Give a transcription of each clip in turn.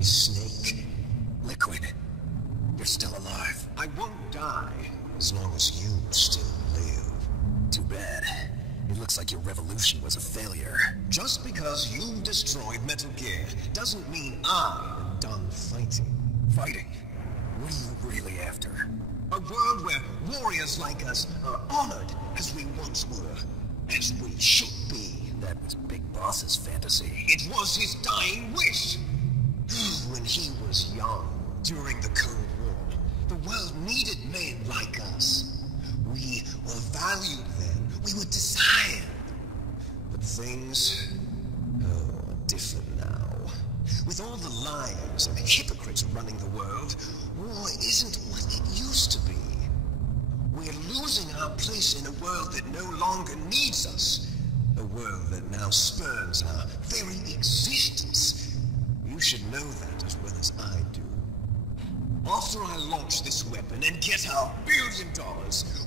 dirty snake. Liquid, you're still alive. I won't die as long as you still live. Too bad. It looks like your revolution was a failure. Just because you destroyed Metal Gear doesn't mean I am done fighting. Fighting? What are you really after? A world where warriors like us are honored as we once were, as we should be. That was Big Boss's fantasy. It was his dying wish. When he was young, during the Cold War, the world needed men like us. We were valued then. We were desired. But things are different now. With all the liars and the hypocrites running the world, war isn't what it used to be. We're losing our place in a world that no longer needs us. A world that now spurns our very existence. You should know that as well as I do. After I launch this weapon and get our $1 billion,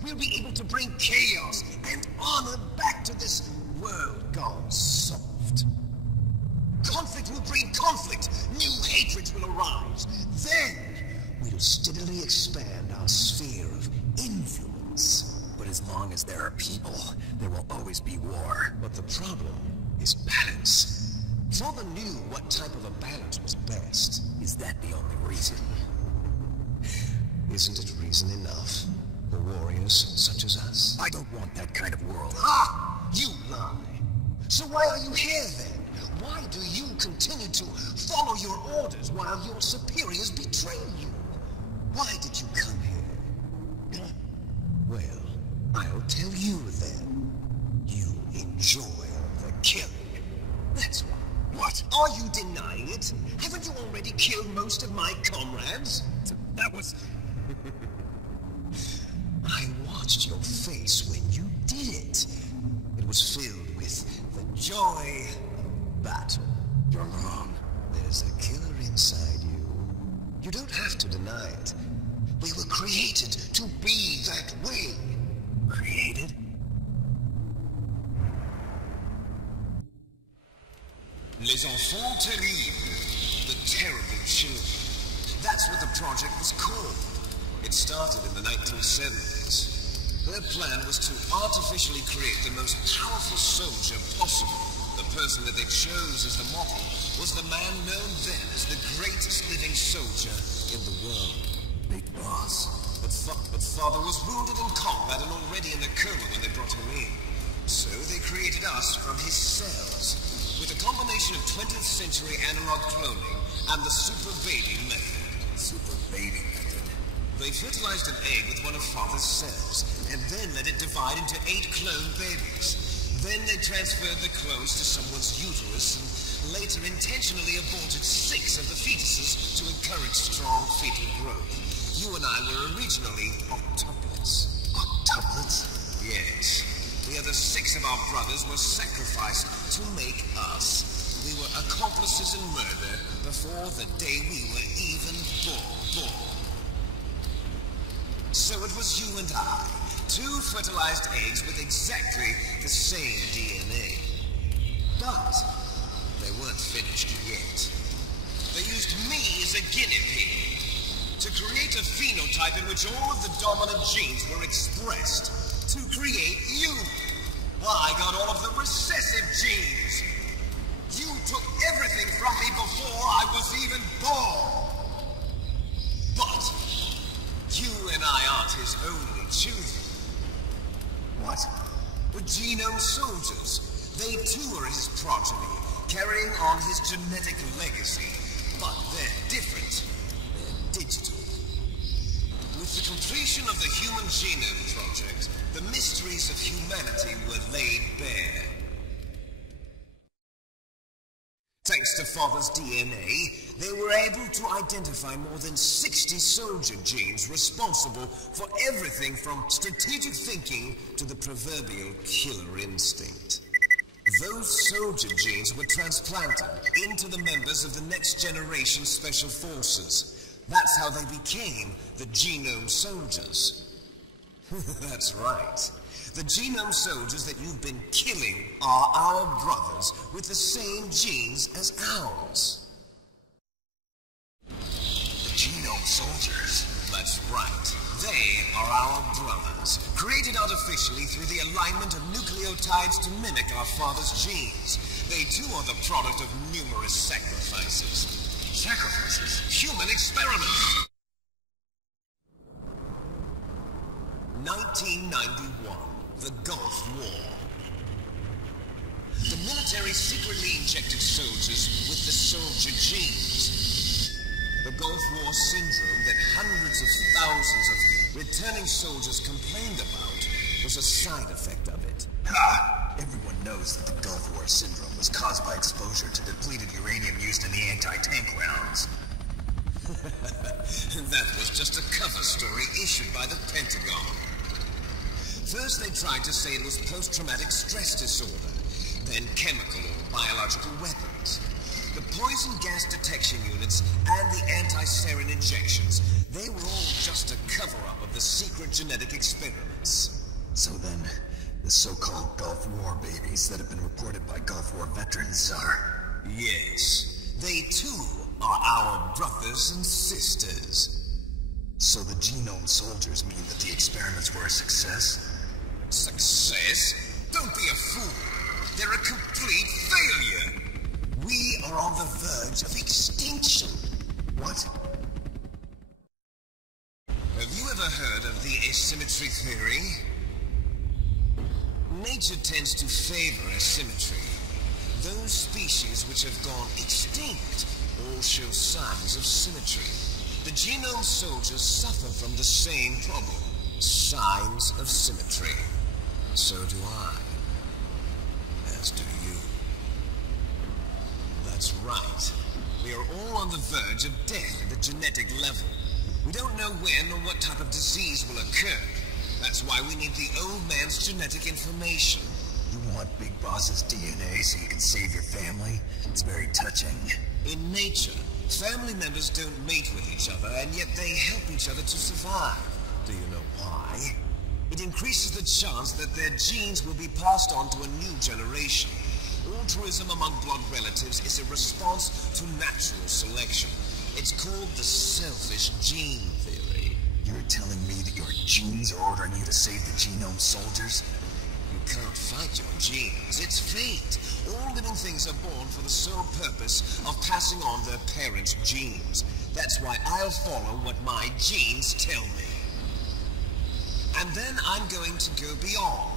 we'll be able to bring chaos and honor back to this world gone soft. Conflict will breed conflict. New hatreds will arise. Then we'll steadily expand our sphere of influence. But as long as there are people, there will always be war. But the problem is balance. Father knew what type of a balance was best. Is that the only reason? Isn't it reason enough for warriors such as us? I don't want that kind of world. Ah! You lie! So why are you here then? Why do you continue to follow your orders while your superiors betray you? Why did you come here? Well, I'll tell you then. You enjoy the killing. That's why. What? Are you denying it? Haven't you already killed most of my comrades? That was... I watched your face when you did it. It was filled with the joy of battle. You're wrong. There's a killer inside you. You don't have to deny it. We were created to be that way. Created? Les Enfants Terribles. The Terrible Children. That's what the project was called. It started in the 1970s. Their plan was to artificially create the most powerful soldier possible. The person that they chose as the model was the man known then as the greatest living soldier in the world. Big Boss. But Father was wounded in combat and already in a coma when they brought him in. So they created us from his cells, with a combination of 20th century analog cloning and the super baby method. Super baby method. They fertilized an egg with one of Father's cells, and then let it divide into 8 clone babies. Then they transferred the clones to someone's uterus, and later intentionally aborted 6 of the fetuses to encourage strong fetal growth. You and I were originally octuplets. Octuplets? Yes. The other 6 of our brothers were sacrificed to make us. We were accomplices in murder before the day we were even born. So it was you and I, 2 fertilized eggs with exactly the same DNA. But they weren't finished yet. They used me as a guinea pig to create a phenotype in which all of the dominant genes were expressed to create you. I got all of the recessive genes. You took everything from me before I was even born. But you and I aren't his only children. What? The Genome Soldiers. They too are his progeny, carrying on his genetic legacy. But they're different. They're digital. With the completion of the Human Genome Project, the mysteries of humanity were laid bare. Thanks to Father's DNA, they were able to identify more than 60 soldier genes responsible for everything from strategic thinking to the proverbial killer instinct. Those soldier genes were transplanted into the members of the next generation special forces. That's how they became the Genome Soldiers. That's right. The Genome Soldiers that you've been killing are our brothers with the same genes as ours. soldiers. That's right. They are our brothers, created artificially through the alignment of nucleotides to mimic our father's genes. They too are the product of numerous sacrifices. Sacrifices? Human experiments! 1991, the Gulf War. The military secretly injected soldiers with the soldier genes. The Gulf War syndrome that hundreds of thousands of returning soldiers complained about was a side effect of it. Ha! Everyone knows that the Gulf War syndrome was caused by exposure to depleted uranium used in the anti-tank rounds. That was just a cover story issued by the Pentagon. First they tried to say it was post-traumatic stress disorder, then chemical or biological weapons. The poison gas detection units and the anti-sarin injections, they were all just a cover-up of the secret genetic experiments. So then, the so-called Gulf War babies that have been reported by Gulf War veterans are... Yes, they too are our brothers and sisters. So the genome soldiers mean that the experiments were a success? Success? Don't be a fool. They're a complete failure. We are on the verge of extinction. What? Have you ever heard of the asymmetry theory? Nature tends to favor asymmetry. Those species which have gone extinct all show signs of symmetry. The genome soldiers suffer from the same problem. Signs of symmetry. So do I. As do you. That's right. We are all on the verge of death at the genetic level. We don't know when or what type of disease will occur. That's why we need the old man's genetic information. You want Big Boss's DNA so you can save your family? It's very touching. In nature, family members don't mate with each other, and yet they help each other to survive. Do you know why? It increases the chance that their genes will be passed on to a new generation. Altruism among blood relatives is a response to natural selection. It's called the selfish gene theory. You're telling me that your genes are ordering you to save the genome soldiers? You can't fight your genes. It's fate. All living things are born for the sole purpose of passing on their parents' genes. That's why I'll follow what my genes tell me. And then I'm going to go beyond.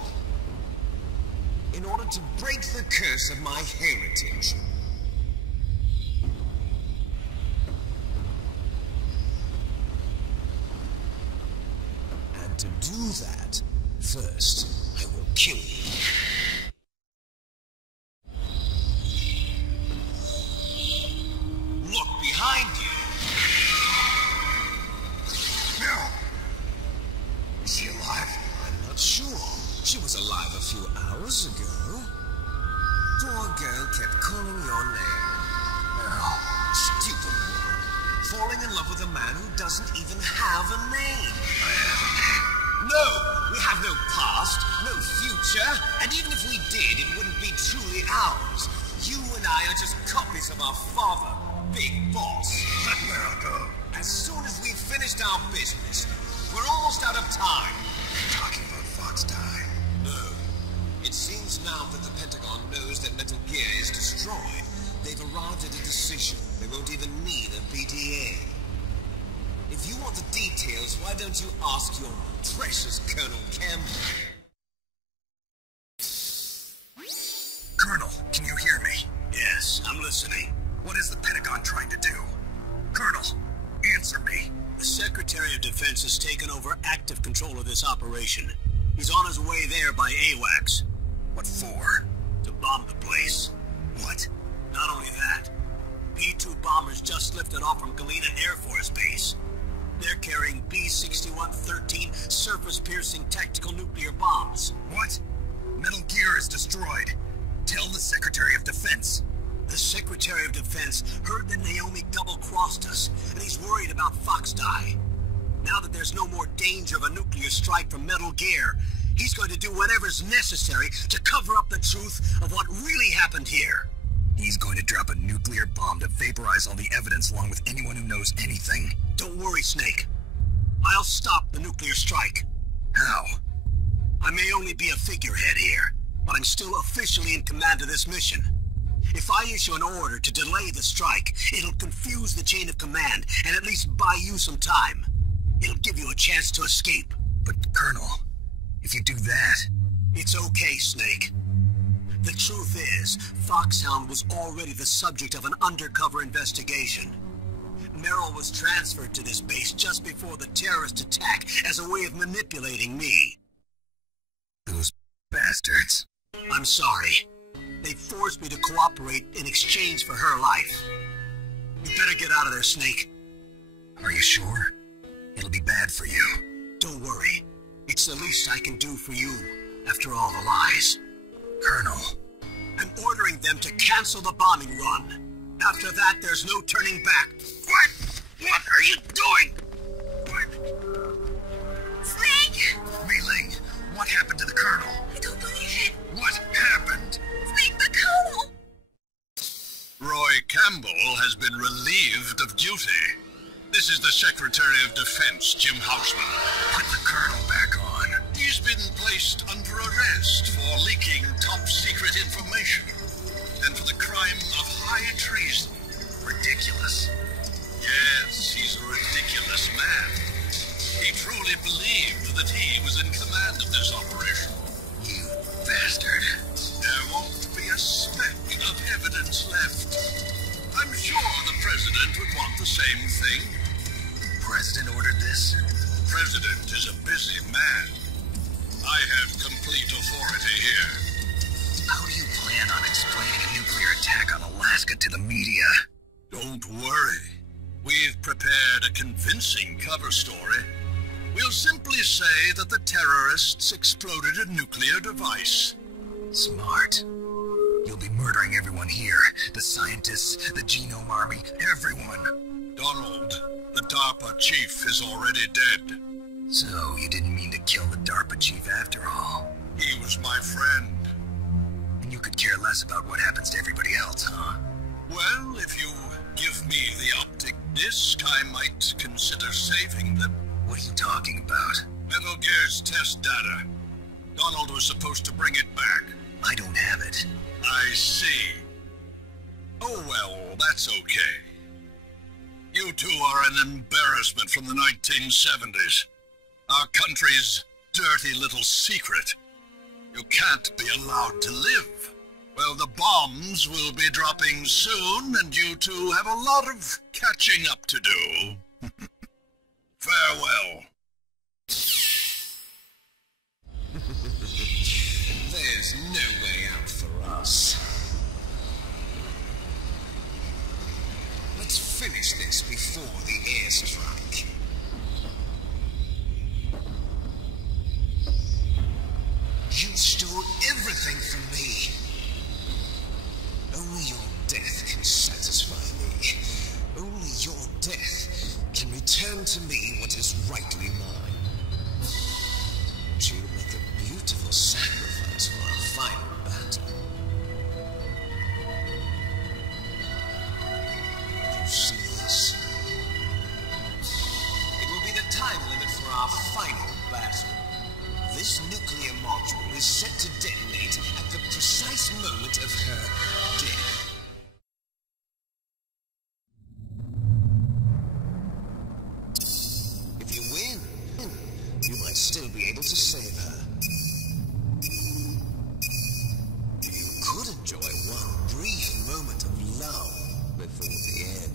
In order to break the curse of my heritage. And to do that, first, I will kill you. Look behind you! No! Is she alive? I'm not sure. She was alive a few hours ago. Poor girl kept calling your name. No. Stupid woman. Falling in love with a man who doesn't even have a name. I have a name. No! We have no past, no future, and even if we did, it wouldn't be truly ours. You and I are just copies of our father, Big Boss. Let Meryl go. As soon as we've finished our business, we're almost out of time. You're talking about Fox Die. No. It seems now that the Pentagon knows that Metal Gear is destroyed. They've arrived at a decision. They won't even need a PDA. If you want the details, why don't you ask your precious Colonel Campbell? Colonel, can you hear me? Yes, I'm listening. What is the Pentagon trying to do? Colonel, answer me. The Secretary of Defense has taken over active control of this operation. He's on his way there by AWACS. What for? To bomb the place. What? Not only that, P-2 bombers just lifted off from Galena Air Force Base. They're carrying B-6113 surface-piercing tactical nuclear bombs. What? Metal Gear is destroyed. Tell the Secretary of Defense. The Secretary of Defense heard that Naomi double-crossed us, and he's worried about Fox Die. Now that there's no more danger of a nuclear strike from Metal Gear, he's going to do whatever's necessary to cover up the truth of what really happened here. He's going to drop a nuclear bomb to vaporize all the evidence along with anyone who knows anything. Don't worry, Snake. I'll stop the nuclear strike. How? I may only be a figurehead here, but I'm still officially in command of this mission. If I issue an order to delay the strike, it'll confuse the chain of command and at least buy you some time. It'll give you a chance to escape. But, Colonel, if you do that... It's okay, Snake. The truth is, Foxhound was already the subject of an undercover investigation. Merrill was transferred to this base just before the terrorist attack as a way of manipulating me. Those bastards. I'm sorry. They forced me to cooperate in exchange for her life. You better get out of there, Snake. Are you sure? It'll be bad for you. Don't worry. It's the least I can do for you, after all the lies. Colonel. I'm ordering them to cancel the bombing run. After that, there's no turning back. What? What are you doing? What? Snake! Mei Ling, what happened to the Colonel? I don't believe it. What happened? Snake, the Colonel! Roy Campbell has been relieved of duty. This is the Secretary of Defense, Jim Houseman. Put the Colonel back on. He's been placed under arrest for leaking top-secret information and for the crime of high treason. Ridiculous. Yes, he's a ridiculous man. He truly believed that he was in command of this operation. You bastard. There won't be a speck of evidence left. I'm sure the President would want the same thing. President ordered this? President is a busy man. I have complete authority here. How do you plan on explaining a nuclear attack on Alaska to the media? Don't worry. We've prepared a convincing cover story. We'll simply say that the terrorists exploded a nuclear device. Smart. You'll be murdering everyone here. The scientists, the Genome Army, everyone. Donald, the DARPA chief, is already dead. So, you didn't mean to kill the DARPA chief after all? He was my friend. And you could care less about what happens to everybody else, huh? Well, if you give me the optic disc, I might consider saving them. What are you talking about? Metal Gear's test data. Donald was supposed to bring it back. I don't have it. I see. Oh well, that's okay. You two are an embarrassment from the 1970s. Our country's dirty little secret. You can't be allowed to live. Well, the bombs will be dropping soon, and you two have a lot of catching up to do. Farewell. There's no way out for us. Let's finish this before the airstrike. You stole everything from me. Only your death can satisfy me. Only your death can return to me what is rightly mine. But you make a beautiful sacrifice for our final battle. You see this? It will be the time limit for our final battle. This nuclear module is set to detonate at the precise moment of her death. If you win, you might still be able to save her. You could enjoy one brief moment of love before the end.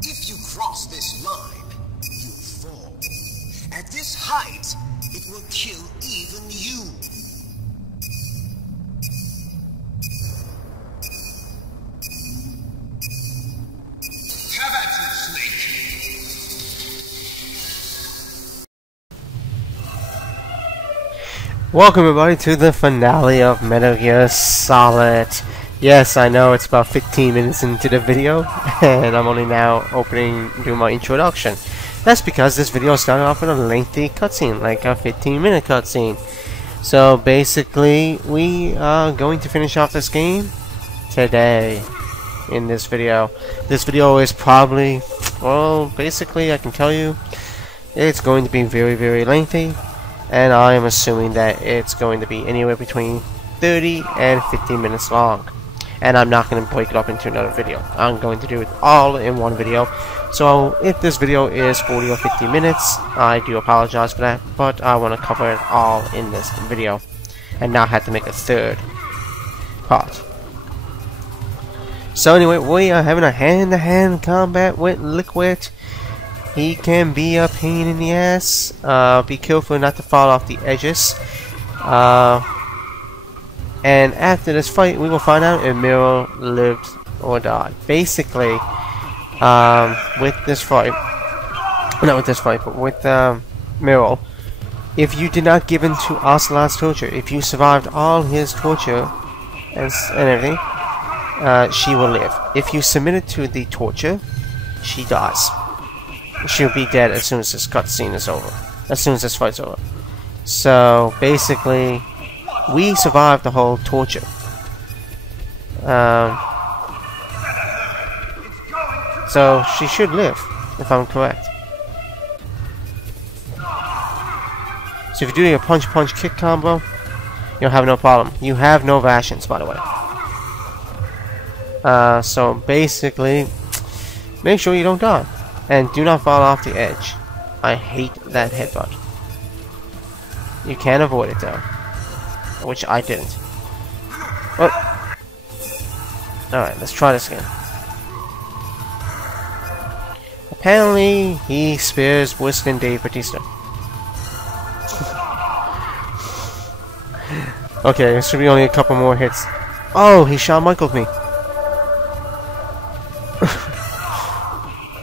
If you cross this line, you'll fall. At this height, it will kill even you. Have at you, Snake. Welcome everybody to the finale of Metal Gear Solid. Yes, I know it's about 15 minutes into the video, and I'm only now doing my introduction. That's because this video started off with a lengthy cutscene, like a 15-minute cutscene. So basically, we are going to finish off this game today in this video. This video is probably Well, basically, I can tell you, it's going to be very, very lengthy, and I am assuming that it's going to be anywhere between 30 and 15 minutes long. And I'm not going to break it up into another video. I'm going to do it all in one video. So if this video is 40 or 50 minutes, I do apologize for that, but I want to cover it all in this video and not have to make a third part. So anyway, we are having a hand-to-hand combat with Liquid. He can be a pain in the ass. Be careful not to fall off the edges. And after this fight, we will find out if Meryl lived or died. Basically, with this fight, not with this fight, but with Meryl, if you did not give in to Ocelot's torture, if you survived all his torture and everything, she will live. If you submitted to the torture, she dies. She'll be dead as soon as this cutscene is over. As soon as this fight's over. So, basically, we survived the whole torture. So, she should live, if I'm correct. So if you do your punch-punch-kick combo, you'll have no problem. You have no rations, by the way. So basically, make sure you don't die. And do not fall off the edge. I hate that headbutt. You can avoid it though. Which I didn't. Oh. Alright, let's try this again. Apparently, he spares worse than Dave Bautista. Okay, there should be only a couple more hits. Oh, he Shawn Michaeled me.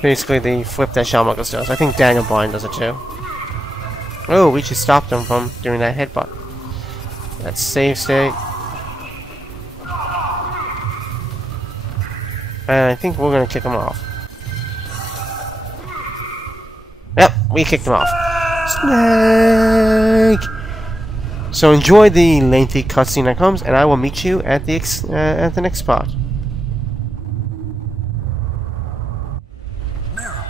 Basically, the flip that Shawn Michaels does. I think Daniel Bryan does it too. Oh, we just stopped him from doing that headbutt. That's save state. And I think we're gonna kick him off. Yep, we kicked him off. Snake! So enjoy the lengthy cutscene that comes, and I will meet you at the next spot. Meryl.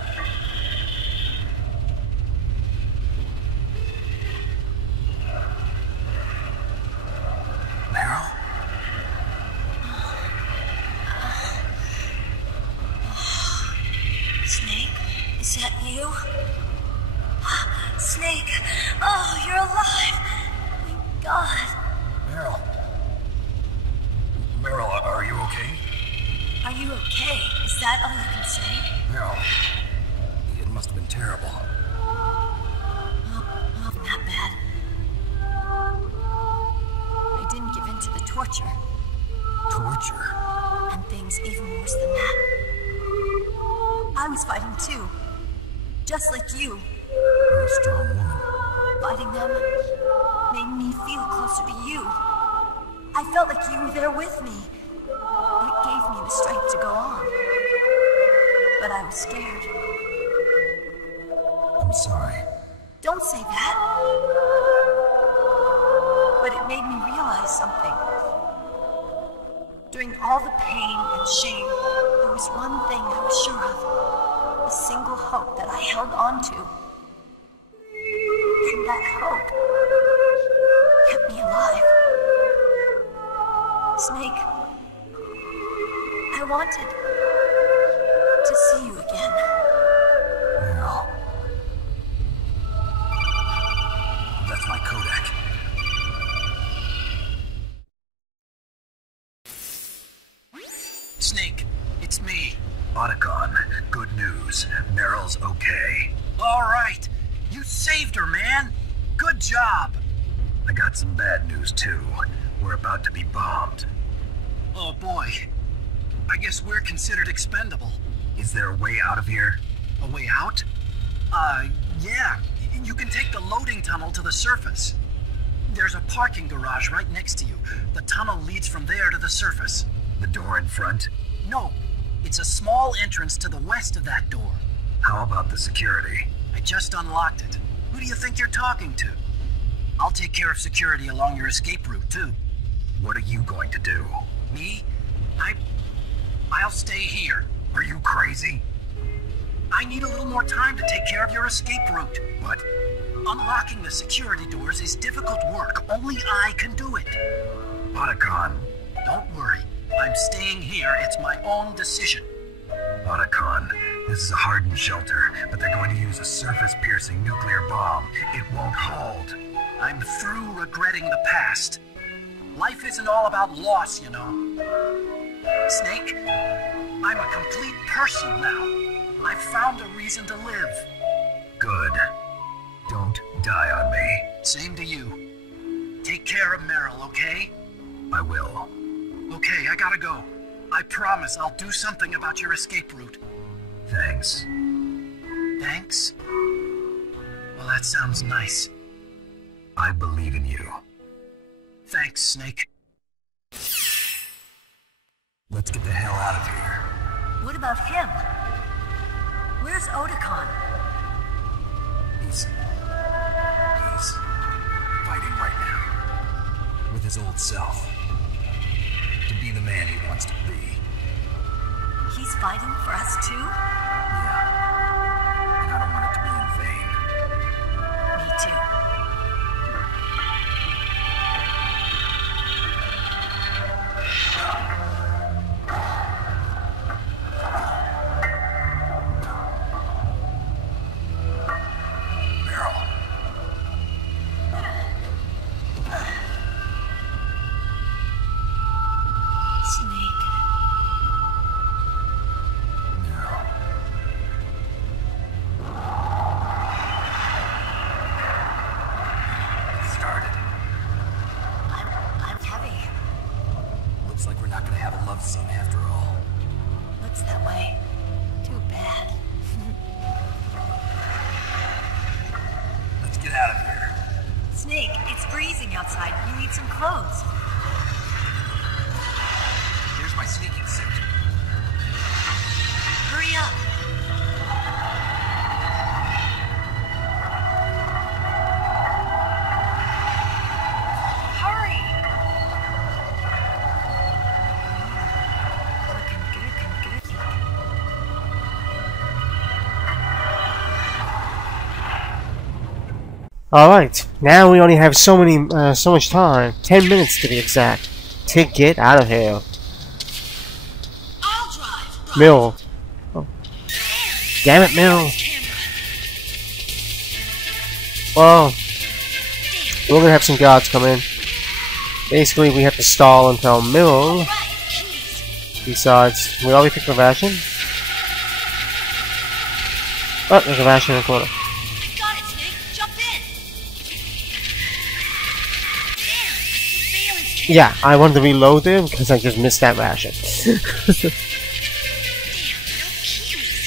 Meryl? Snake, is that you? Snake, oh, you're alive. Thank God. Meryl. Meryl, are you okay? Are you okay? Is that all you can say? Meryl. It must have been terrible. Oh, not bad. I didn't give in to the torture. Torture? And things even worse than that. I was fighting too. Just like you. You're a strong woman. Fighting them made me feel closer to you. I felt like you were there with me. It gave me the strength to go on. But I was scared. I'm sorry. Don't say that. But it made me realize something. During all the pain and shame, there was one thing I was sure of. A single hope that I held on to. And that hope kept me alive. Snake, I wanted to see you again. Meryl. That's my Kodak. Snake, it's me. Otacon, good news. Meryl's okay. All right. You saved her, man. Good job. I got some bad news, too. We're about to be bombed. Oh, boy. I guess we're considered expendable. Is there a way out of here? A way out? Yeah. You can take the loading tunnel to the surface. There's a parking garage right next to you. The tunnel leads from there to the surface. The door in front? No. It's a small entrance to the west of that door. How about the security? I just unlocked it. Who do you think you're talking to? I'll take care of security along your escape route, too. What are you going to do? Me? I'll stay here. Are you crazy? I need a little more time to take care of your escape route. What? Unlocking the security doors is difficult work. Only I can do it. Otacon. Don't worry. I'm staying here. It's my own decision. Otacon, this is a hardened shelter, but they're going to use a surface-piercing nuclear bomb. It won't hold. I'm through regretting the past. Life isn't all about loss, you know. Snake, I'm a complete person now. I've found a reason to live. Good. Don't die on me. Same to you. Take care of Meryl, okay? I will. Okay, I gotta go. I promise I'll do something about your escape route. Thanks. Thanks? Well, that sounds nice. I believe in you. Thanks, Snake. Let's get the hell out of here. What about him? Where's Otacon? He's fighting right now. With his old self. To be the man he wants to be. He's fighting for us too? Yeah. And I don't want it to be in vain. Me too. Looks like we're not gonna have a love scene after all. Looks that way. Too bad. Let's get out of here. Snake, it's freezing outside. You need some clothes. Here's my sneaking suit. Hurry up. Alright, now we only have so much time, 10 minutes to be exact, to get out of here. I'll drive. Mill. Oh. Damn it, Mill. Well, we're gonna have some guards come in. Basically, we have to stall until Mill decides. We already picked the ration. Oh, there's a ration in the corner. Yeah, I wanted to reload them because I just missed that ration.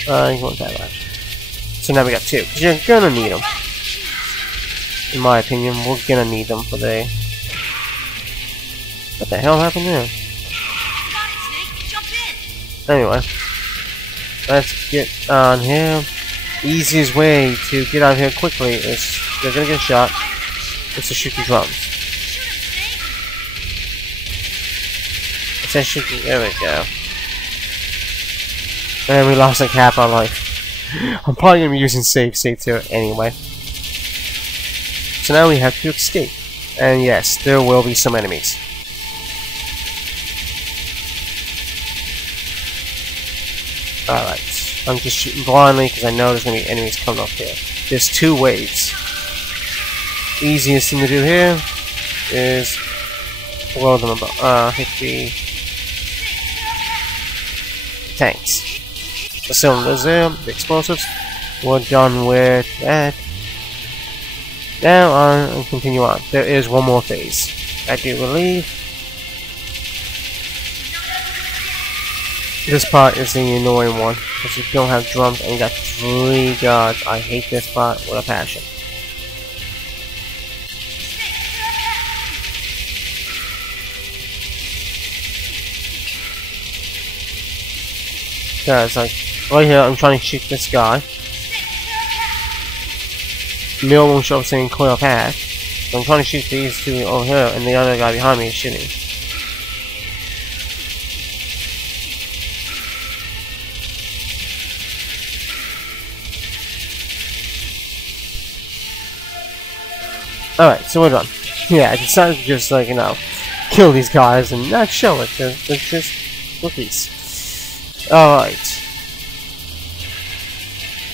I want that ration. So now we got two. Because you're gonna need them. In my opinion, we're gonna need them for the... What the hell happened there? Anyway. Let's get on here. Easiest way to get out of here quickly is... They're gonna get shot. Is to shoot the drums. There we go. And we lost like half our life. I'm probably gonna be using save states here anyway. So now we have to escape. And yes, there will be some enemies. Alright. I'm just shooting blindly because I know there's gonna be enemies coming up here. There's two waves. Easiest thing to do here is blow them above. Hit the tanks. The cylinders there, the explosives. We're done with that. Now on and continue on. There is one more phase. I do believe. This part is the annoying one because you don't have drums and you got 3 guards. I hate this part with a passion. Guys, like, right here, I'm trying to shoot this guy. Mill won't show up saying clear path. So I'm trying to shoot these two over here, and the other guy behind me is shooting. Alright, so we're done. Yeah, I decided to just, like, you know, kill these guys and not show it. They're just rookies. Alright.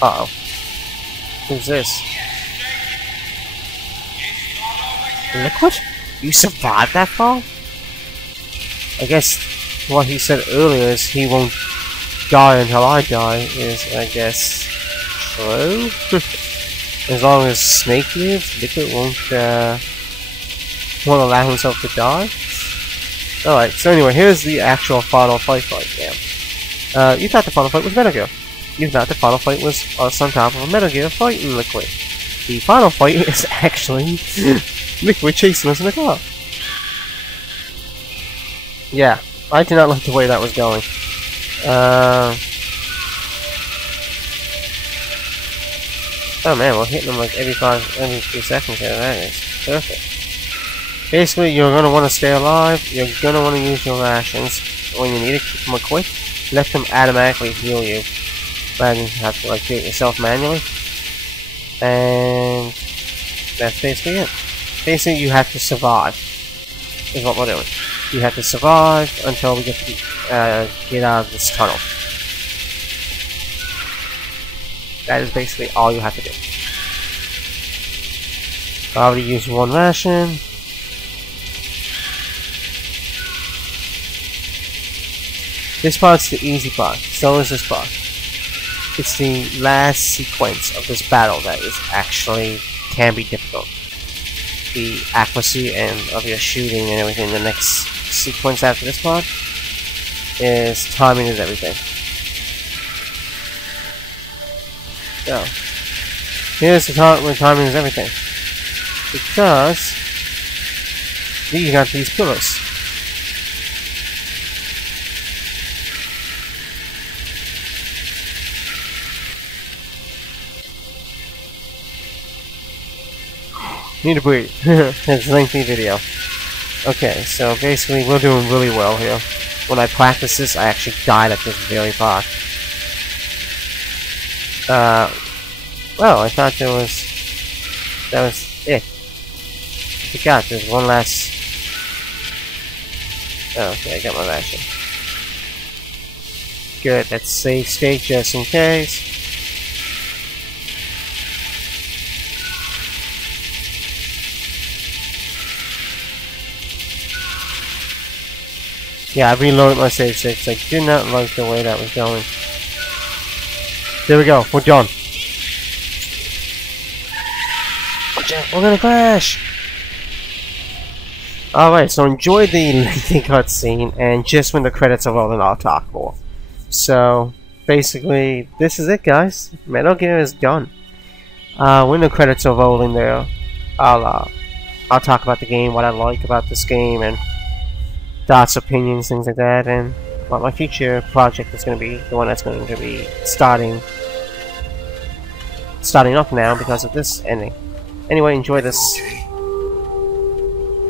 Uh-oh. Who's this? Liquid? You survived that fall? I guess what he said earlier is he won't die until I die is, I guess, true? As long as Snake lives, Liquid won't allow himself to die. Alright, so anyway, here's the actual final fight now. You thought the final fight was Metal Gear. You thought the final fight was us on top of a Metal Gear fighting Liquid. The final fight is actually Liquid chasing us in the car. Yeah, I did not like the way that was going. Oh man, we're hitting them like every 3 seconds here. That is perfect. Basically, you're going to want to stay alive. You're going to want to use your rations when you need to. Keep them quick. Let them automatically heal you, rather than have to like do it yourself manually. And that's basically it. Basically, you have to survive. Is what we're doing. You have to survive until we get to get out of this tunnel. That is basically all you have to do. I already used one ration. This part's the easy part. So is this part. It's the last sequence of this battle that is actually can be difficult. The accuracy and of your shooting and everything. The next sequence after this part is timing is everything. So here's the part where timing is everything. Because you got these pillars. Need to breathe. It's a lengthy video. Okay, so basically we're doing really well here. When I practiced this, I actually died at this very part. Well, I thought that was it. I forgot there's one last. Oh, okay, I got my ration. Good, that's safe state just in case. Yeah, I reloaded my save state. I did not like the way that was going. There we go, we're done. We're gonna crash! Alright, so enjoy the lengthy cutscene, and just when the credits are rolling, I'll talk more. So, basically, this is it, guys. Metal Gear is done. When the credits are rolling there, I'll talk about the game, what I like about this game, and thoughts, opinions, things like that, and what my future project is going to be, the one that's going to be starting up now because of this ending. Anyway, enjoy this. Okay.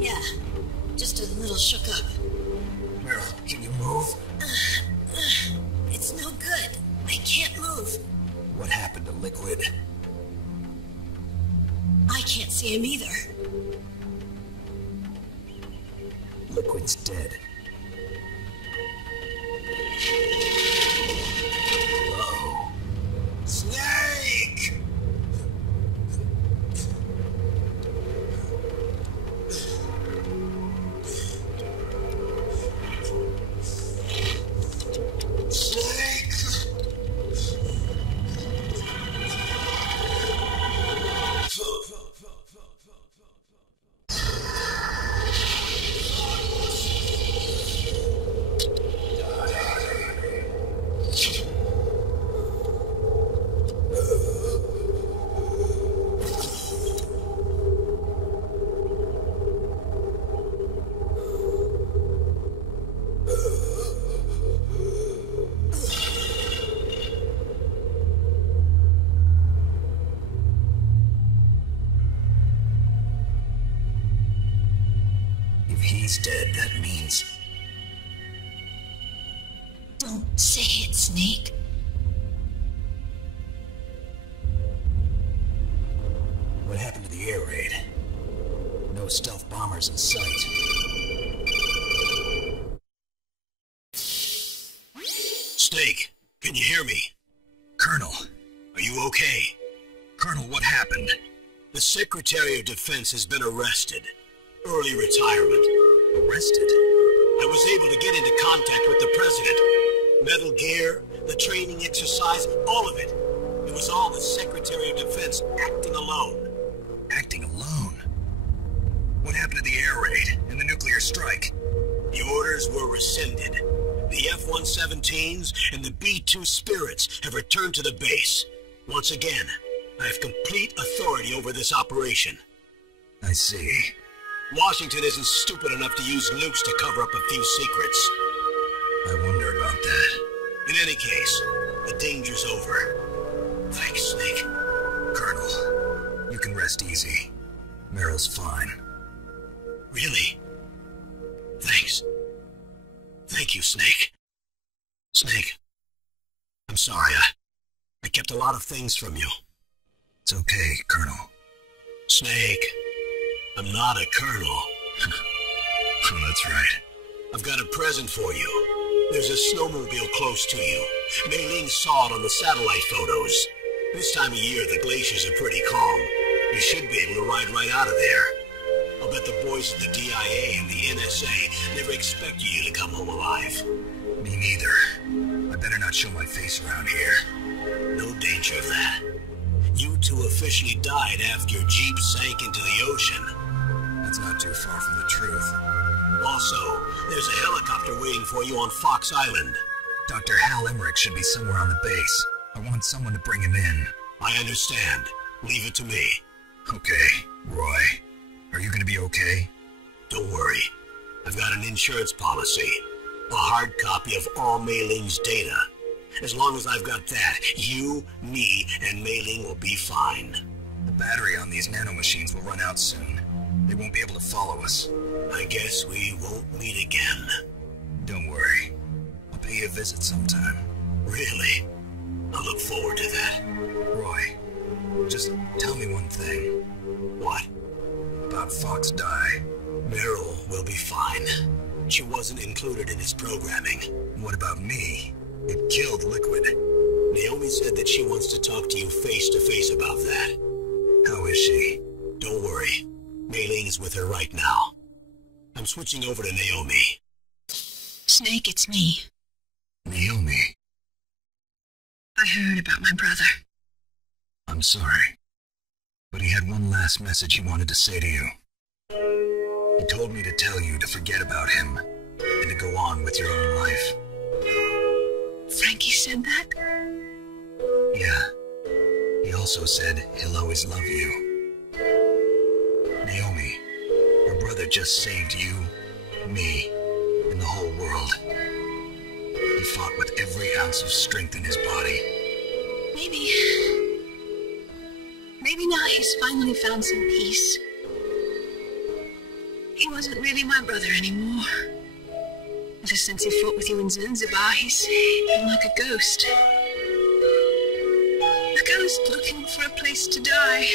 Yeah, just a little shook up. Meryl, can you move? It's no good. I can't move. What happened to Liquid? I can't see him either. Liquid's dead. Uh-oh. Snake! If he's dead, that means... Don't say it, Snake. What happened to the air raid? stealth bombers in sight. Snake, can you hear me? Colonel. Are you okay? Colonel, what happened? The Secretary of Defense has been arrested. Early retirement. Arrested? I was able to get into contact with the President. Metal Gear, the training exercise, all of it. It was all the Secretary of Defense acting alone. Acting alone? What happened to the air raid and the nuclear strike? The orders were rescinded. The F-117s and the B-2 Spirits have returned to the base. Once again, I have complete authority over this operation. I see. Washington isn't stupid enough to use nukes to cover up a few secrets. I wonder about that. In any case, the danger's over. Thanks, Snake. Colonel, you can rest easy. Meryl's fine. Really? Thanks. Thank you, Snake. Snake, I'm sorry. I kept a lot of things from you. It's okay, Colonel. Snake, I'm not a colonel. Oh, that's right. I've got a present for you. There's a snowmobile close to you. Mei Ling saw it on the satellite photos. This time of year, the glaciers are pretty calm. You should be able to ride right out of there. I'll bet the boys at the DIA and the NSA never expected you to come home alive. Me neither. I better not show my face around here. No danger of that. You two officially died after your Jeep sank into the ocean. That's not too far from the truth. Also, there's a helicopter waiting for you on Fox Island. Dr. Hal Emmerich should be somewhere on the base. I want someone to bring him in. I understand. Leave it to me. Okay, Roy. Are you gonna be okay? Don't worry. I've got an insurance policy. A hard copy of all Mei Ling's data. As long as I've got that, you, me, and Mei Ling will be fine. The battery on these nanomachines will run out soon. They won't be able to follow us. I guess we won't meet again. Don't worry. I'll pay you a visit sometime. Really? I look forward to that. Roy, just tell me one thing. What? About Fox Die. Meryl will be fine. She wasn't included in his programming. What about me? It killed Liquid. Naomi said that she wants to talk to you face to face about that. How is she? Don't worry. Mei Ling is with her right now. I'm switching over to Naomi. Snake, it's me. Naomi. I heard about my brother. I'm sorry. But he had one last message he wanted to say to you. He told me to tell you to forget about him and to go on with your own life. Frankie said that? Yeah. He also said he'll always love you. Naomi, your brother just saved you, me, and the whole world. He fought with every ounce of strength in his body. Maybe now he's finally found some peace. He wasn't really my brother anymore. Ever since he fought with you in Zanzibar, he's been like a ghost. A ghost looking for a place to die.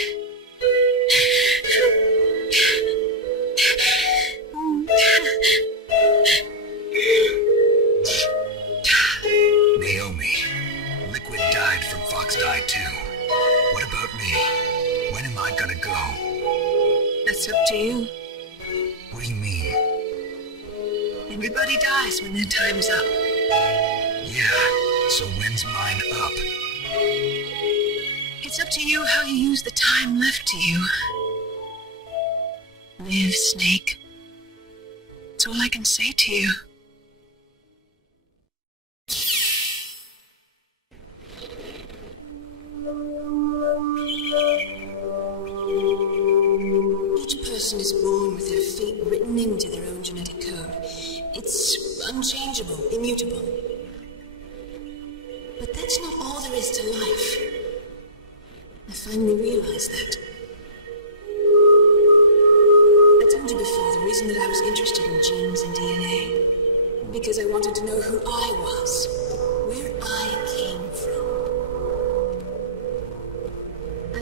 Naomi, Liquid died from Fox Die too. What about me? When am I gonna go? That's up to you. What do you mean? Everybody dies when their time's up. Yeah, so when's mine up? It's up to you how you use the time left to you. Live, Snake. That's all I can say to you. Each person is born with their fate written into their own genetic code. It's unchangeable, immutable. But that's not all there is to life. I finally realized that. I told you before the reason that I was interested in genes and DNA. Because I wanted to know who I was, where I came from.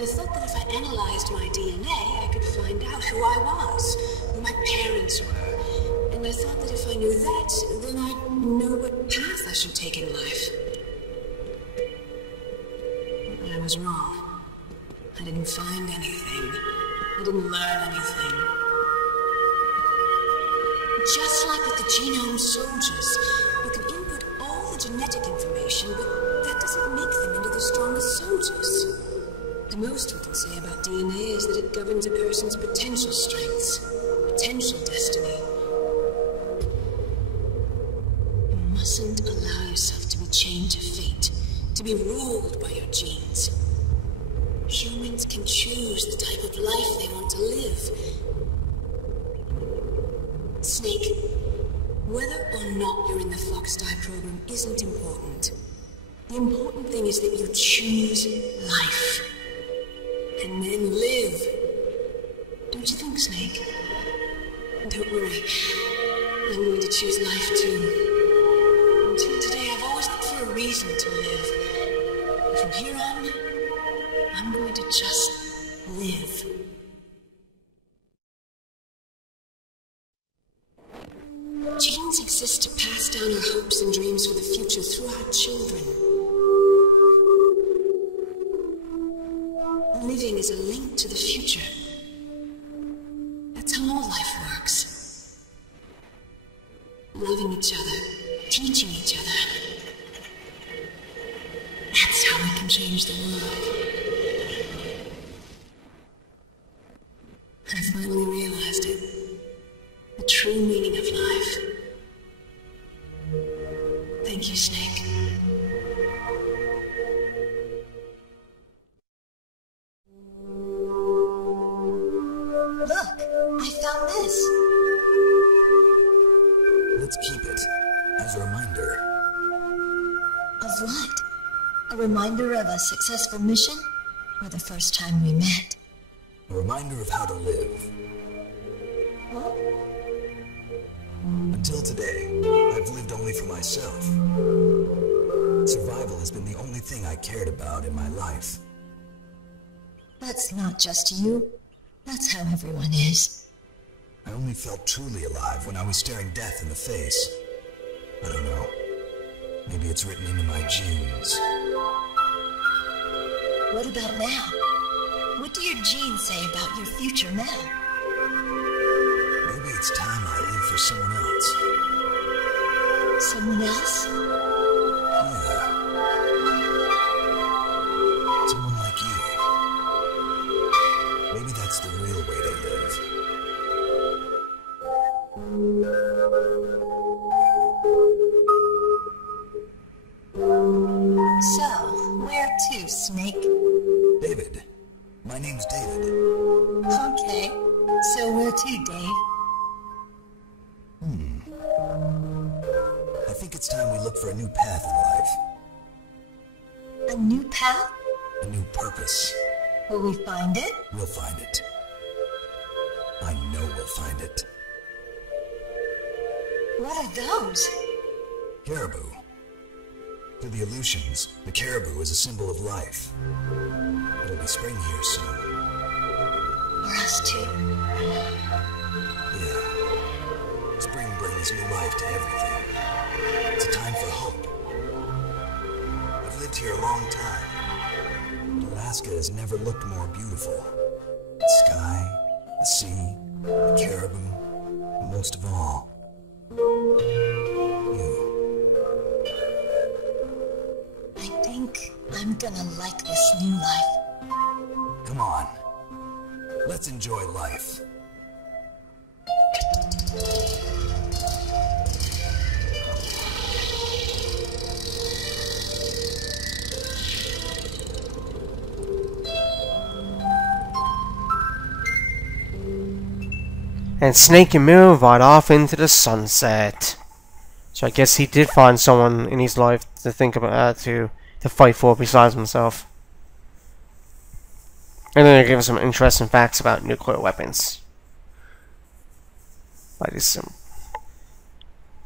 I thought that if I analyzed my DNA, I could find out who I was, who my parents were. And I thought that if I knew that, then I'd know what path I should take in life. But I was wrong. I didn't find anything. I didn't learn anything. Just like with the genome soldiers, you can input all the genetic information, but that doesn't make them into the strongest soldiers. The most we can say about DNA is that it governs a person's potential strengths, potential destiny. You mustn't allow yourself to be chained to fate, to be ruled by your genes. Humans can choose the type of life they want to live. Snake, whether or not you're in the Fox-Die program isn't important. The important thing is that you choose life. And then live. Don't you think, Snake? Don't worry. I'm going to choose life too. Until today, I've always looked for a reason to live. And from here on, I'm going to just live. Genes exist to pass down our hopes and dreams for the future through our children. Living is a link to the future. That's how all life works. Loving each other, teaching each other. That's how we can change the world. I finally realized it. The true meaning of life. Thank you, Snake. Look, I found this. Let's keep it as a reminder. Of what? A reminder of a successful mission? Or the first time we met? A reminder of how to live. Huh? Until today, I've lived only for myself. Survival has been the only thing I cared about in my life. That's not just you. That's how everyone is. I only felt truly alive when I was staring death in the face. I don't know. Maybe it's written into my genes. What about now? What do your genes say about your future now? Maybe it's time I live for someone else. Someone else? Yeah. Someone like you. Maybe that's the real way to live. So, where to, Snake? David. My name's David. Okay. So where to, Dave? I think it's time we look for a new path in life. A new path? A new purpose. Will we find it? We'll find it. I know we'll find it. What are those? Caribou. To the Aleutians, the caribou is a symbol of life. It'll be spring here soon. For us too. Yeah. Spring brings new life to everything. It's a time for hope. I've lived here a long time. But Alaska has never looked more beautiful. The sky, the sea, the caribou, and most of all, you. I think I'm gonna like this new life. Come on. Let's enjoy life. And Snake and Mirror ride off into the sunset. So I guess he did find someone in his life to think about, to fight for besides himself. And then they give us some interesting facts about nuclear weapons. By this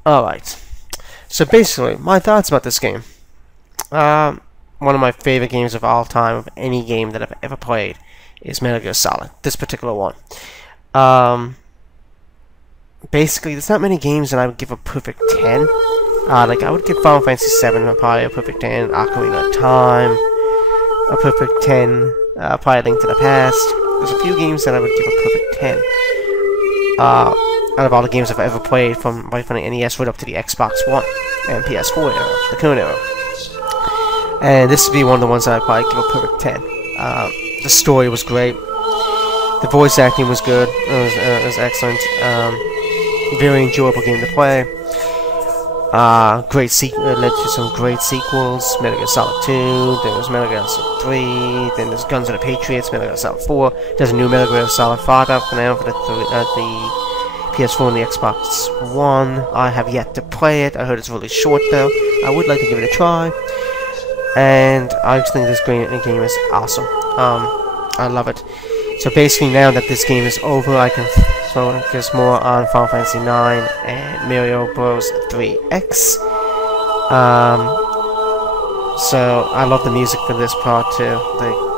Alright. So basically, my thoughts about this game. one of my favorite games of all time, of any game that I've ever played, is Metal Gear Solid. This particular one. Basically, there's not many games that I would give a perfect 10. Like, I would give Final Fantasy VII probably a perfect 10, Ocarina of Time a perfect 10, probably Link to the Past. There's a few games that I would give a perfect 10. Out of all the games I've ever played, from the NES right up to the Xbox One and PS4 era, the current era. And this would be one of the ones that I'd probably give a perfect 10. The story was great. The voice acting was good. It was excellent. Very enjoyable game to play. Led to some great sequels. Metal Gear Solid 2. There was Metal Gear Solid 3. Then there's Guns of the Patriots. Metal Gear Solid 4. There's a new Metal Gear Solid 5 out for now for the PS4 and the Xbox One. I have yet to play it. I heard it's really short though. I would like to give it a try. And I just think this game is awesome. I love it. So basically, now that this game is over, I can focus more on Final Fantasy IX and Mario Bros. 3X. So I love the music for this part too.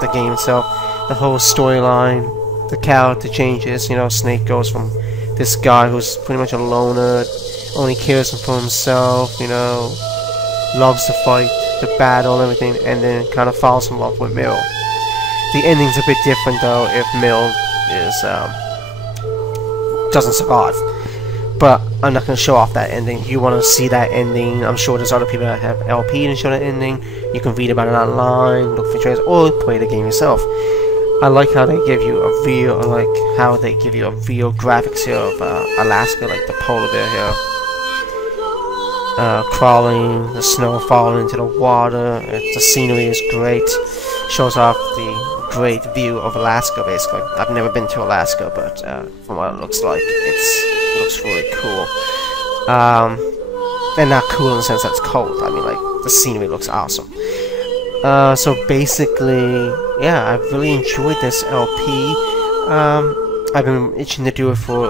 The game itself, the whole storyline, the character changes. You know, Snake goes from this guy who's pretty much a loner, only cares for himself. You know, loves to fight, the battle, and everything, and then kind of falls in love with Meryl. The ending's a bit different though if Meryl is doesn't survive. But I'm not going to show off that ending. You want to see that ending, I'm sure there's other people that have LP to show that ending. You can read about it online, look for trailers, or play the game yourself. I like how they give you a real, graphics here of Alaska, like the polar bear here. Crawling, the snow falling into the water. The scenery is great. Shows off the great view of Alaska, basically. I've never been to Alaska, but from what it looks like, it looks really cool. And not cool in the sense that it's cold. I mean, like, the scenery looks awesome. So basically, yeah, I've really enjoyed this LP. I've been itching to do it for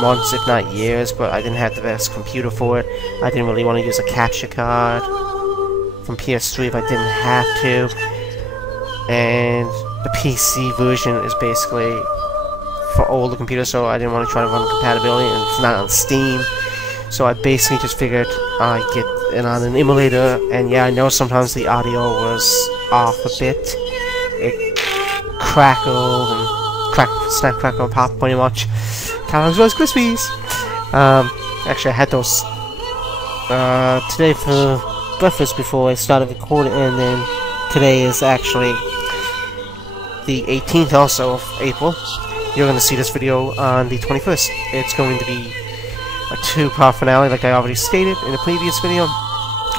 months, if not years, but I didn't have the best computer for it. I didn't really want to use a capture card from PS3 if I didn't have to. And the PC version is basically for older computers, so I didn't want to try to run compatibility, and it's not on Steam. So I basically just figured I'd get it on an emulator, and yeah, I know sometimes the audio was off a bit. It crackled and snap, crackle, pop pretty much. Kellogg's Rice Krispies! Actually I had those today for breakfast before I started recording, and then today is actually the 18th also of April. You're going to see this video on the 21st. It's going to be a 2-part finale, like I already stated in the previous video.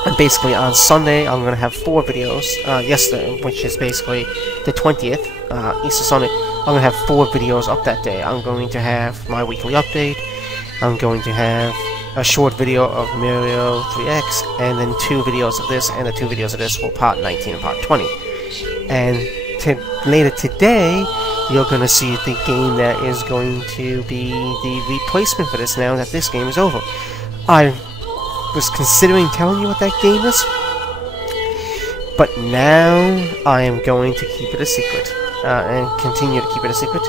And basically on Sunday, I'm going to have 4 videos. Yesterday, which is basically the 20th, Easter Sunday, I'm going to have 4 videos up that day. I'm going to have my weekly update. I'm going to have a short video of Mario 3X, and then 2 videos of this, and the 2 videos of this for part 19 and part 20. And later today, you're going to see the game that is going to be the replacement for this now that this game is over. I was considering telling you what that game is, but now I am going to keep it a secret, and continue to keep it a secret.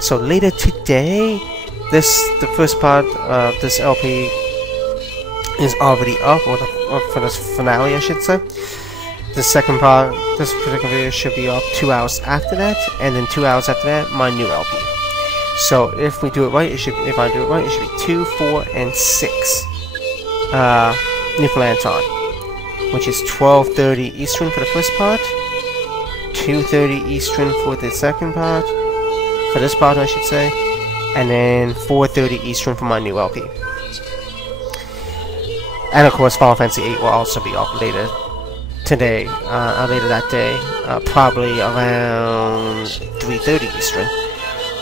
So later today, the first part of this LP is already up, or for this finale I should say. The second part, this particular video, should be up 2 hours after that, and then 2 hours after that, my new LP. So if we do it right, if I do it right, it should be 2, 4, and 6 Newfoundland time, which is 12:30 Eastern for the first part, 2:30 Eastern for the second part, for this part I should say, and then 4:30 Eastern for my new LP. And of course, Final Fantasy VIII will also be up later today, later that day, probably around 3:30 Eastern.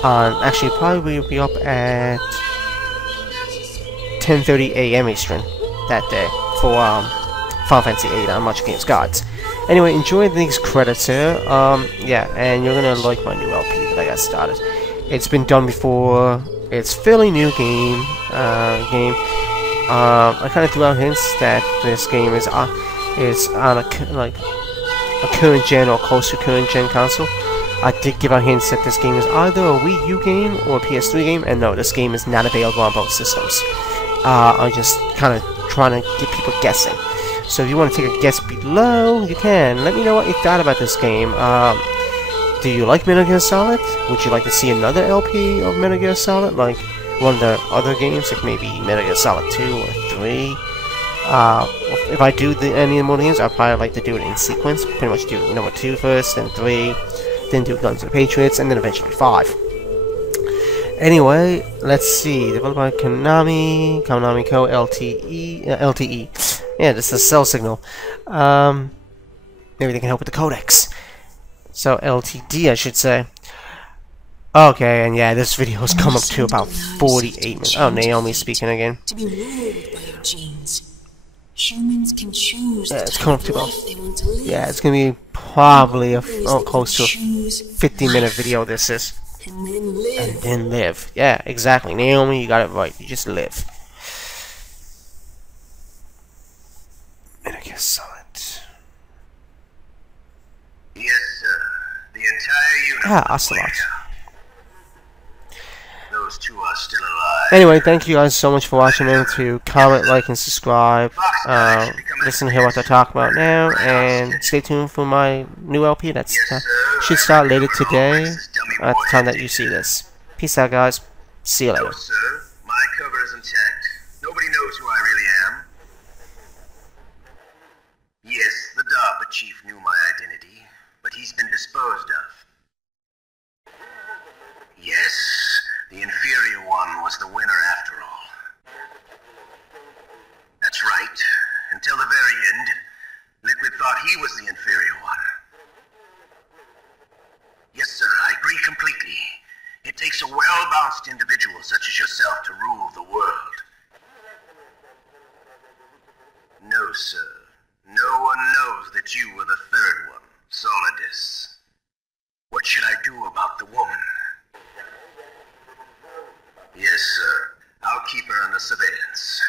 Actually, probably will be up at 10:30 AM Eastern that day for Final Fantasy VIII on Much Games Gods. Anyway, enjoy these credits here. Yeah, and you're gonna like my new LP that I got started. It's been done before. It's fairly new game. I kind of threw out hints that this game is on a a current gen or close to current gen console. I did give out hints that this game is either a Wii U game or a PS3 game, and no, this game is not available on both systems. I'm just kind of trying to get people guessing. So if you want to take a guess below, you can. Let me know what you thought about this game. Do you like Metal Gear Solid? Would you like to see another LP of Metal Gear Solid, like one of the other games, like maybe Metal Gear Solid 2 or 3? If I do any more games, I'd probably like to do it in sequence. Pretty much do number 2 first, then 3, then do Guns of the Patriots, and then eventually 5. Anyway, let's see. Developed by Konami Co. LTE. Yeah, this is a cell signal. Maybe they can help with the codecs. So LTD, I should say. Okay, and yeah, this video has come up to about 48 minutes. Oh, Naomi speaking again. To be ruled by your genes. Humans can choose Yeah, it's coming up to about. they want to live. Yeah, it's gonna be probably close to a 50-minute video. This is. And then live. And then live. Yeah, exactly. Naomi, you got it right. You just live. Metal Gear Solid. Yes, sir. The entire unit. Ocelot. Those two are still alive. Anyway, thank you guys so much for watching. Remember to comment, like, and subscribe. Listen to hear what I talk about now, and stay tuned for my new LP that should start later today at the time that you see this. Peace out, guys. See you later. No, sir. My cover is intact. Nobody knows who I really am. Yes, the DARPA chief knew my identity, but he's been disposed of. Yes, the inferior one was the winner after all. That's right. Until the very end, Liquid thought he was the inferior one. Yes, sir, I agree completely. It takes a well-balanced individual such as yourself to rule the world. No, sir. No one knows that you were the third one, Solidus. What should I do about the woman? Yes, sir. I'll keep her under surveillance.